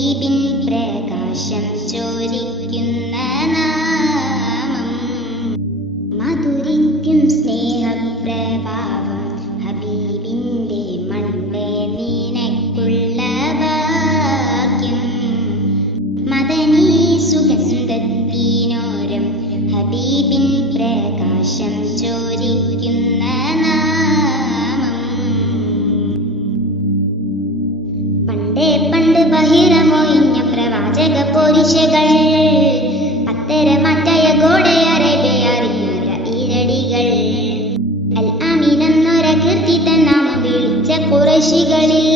ഹബീബിൻ പ്രകാശം ചോരിക്കുന്ന നാമം മധുരിക്കും സ്നേഹപ്രഭാവം ഹബീബിൻ്റെ മൺപേ നിനക്കുള്ള വാക്യം മദനീ സുഗന്ധത്തിനോരം ഹബീബിൻ പ്രകാശം ചോരിക്കുന്ന നാമം പണ്ട് ബഹിരമൊഴിഞ്ഞ പ്രവാചക പോരിശകൾ പത്തരമാറ്റായ ഗോഡയറബിയറിഞ്ഞൊര ഈരടികൾ അൽ അമീനെന്നൊര കീർത്തിത നാമം വിളിച്ച ഖുറൈശികളിൽ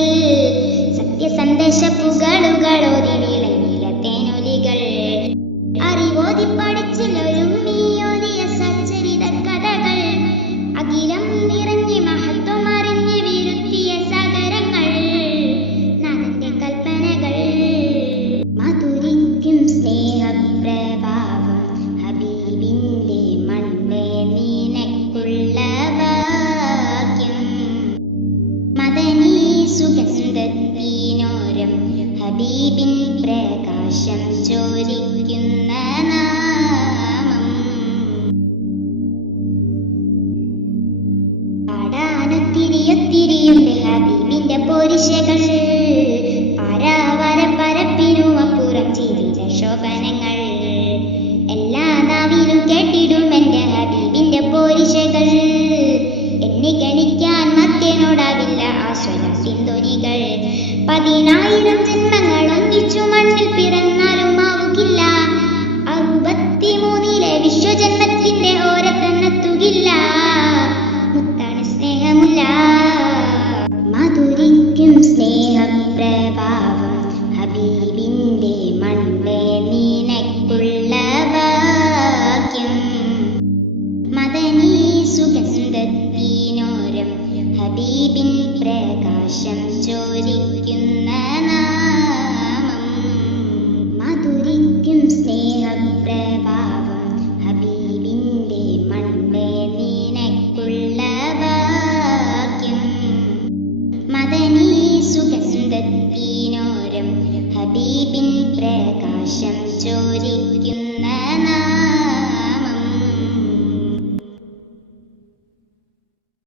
സത്യസന്ദേശ പുകളുകളോതി വിളങ്ങിയ തേനൊലികൾ അറിവോതി പഠിച്ചിലൊരുമ്മിയോതിയ സച്ചരിത കഥകൾ അഖിലം നിറഞ്ഞ് മഹത്വം അറിഞ്ഞ് വിരുത്തിയ സകരങ്ങൾ നാഥന്റെ കൽപ്പനകൾ മധുരിക്കും സ്നേഹപ്രഭാവം ഹബീബിന്റെ മൺപേ നിനക്കുള്ള വാക്യം മദനീ സുഗന്ധത്തിനോരം ഹബീബിൻ പ്രകാശം ചോരിക്കുന്ന നാമം പാടാനൊത്തിരിയൊത്തിരിയുണ്ട് ഹബീബിന്റെ പോരിശകൾ പാരാവാര പരപ്പിനും അപ്പുറം ചിരിച്ച ശോഭനങ്ങൾ എല്ലാ നാവിലും കേട്ടിടും എന്റെ ഹബീബിന്റെ പോരിശകൾ എന്നെ ഗണിക്കാൻ മത്യനോടാവില്ല ആസ്വരത്തിൻ ധ്വനികൾ 10,000 ജന്മങ്ങൾ ഒന്നിച്ചു മണ്ണിൽ പിറന്നാലും ആവുകില്ല 63 വിശ്വജന്മത്തിന്റെ ഓരത്തെന്നെത്തുകില്ല മുത്താണ് സ്നേഹമുല്ല മധുരിക്കും സ്നേഹപ്രഭാവം ഹബീബിന്റെ മൺപേ നിനക്കുള്ള വാക്യം മദനീ സുഗന്ധത്തിനോരം ഹബീബിൻ പ്രകാശം ചോരിക്കുന്ന